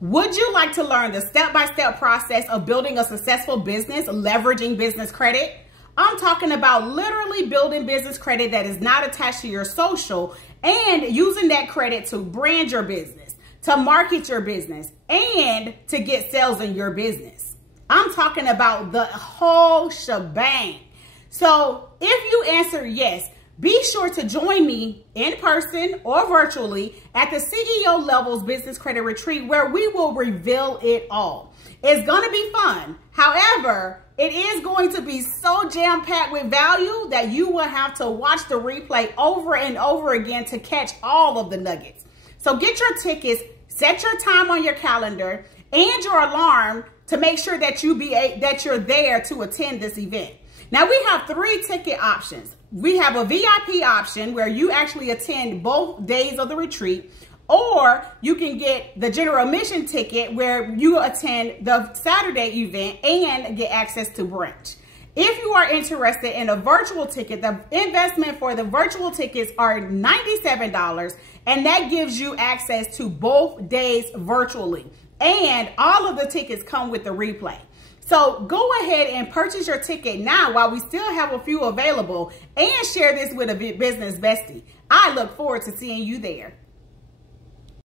Would you like to learn the step-by-step process of building a successful business, leveraging business credit? I'm talking about literally building business credit that is not attached to your social and using that credit to brand your business, to market your business, and to get sales in your business. I'm talking about the whole shebang. So if you answer yes, be sure to join me in person or virtually at the CEO Levels Business Credit Retreat, where we will reveal it all. It's going to be fun. However, it is going to be so jam-packed with value that you will have to watch the replay over and over again to catch all of the nuggets. So get your tickets, set your time on your calendar and your alarm to make sure that you're there to attend this event. Now we have 3 ticket options. We have a VIP option where you actually attend both days of the retreat, or you can get the general admission ticket where you attend the Saturday event and get access to brunch. If you are interested in a virtual ticket, the investment for the virtual tickets are $97, and that gives you access to both days virtually. And all of the tickets come with the replay. So go ahead and purchase your ticket now while we still have a few available, and share this with a business bestie. I look forward to seeing you there.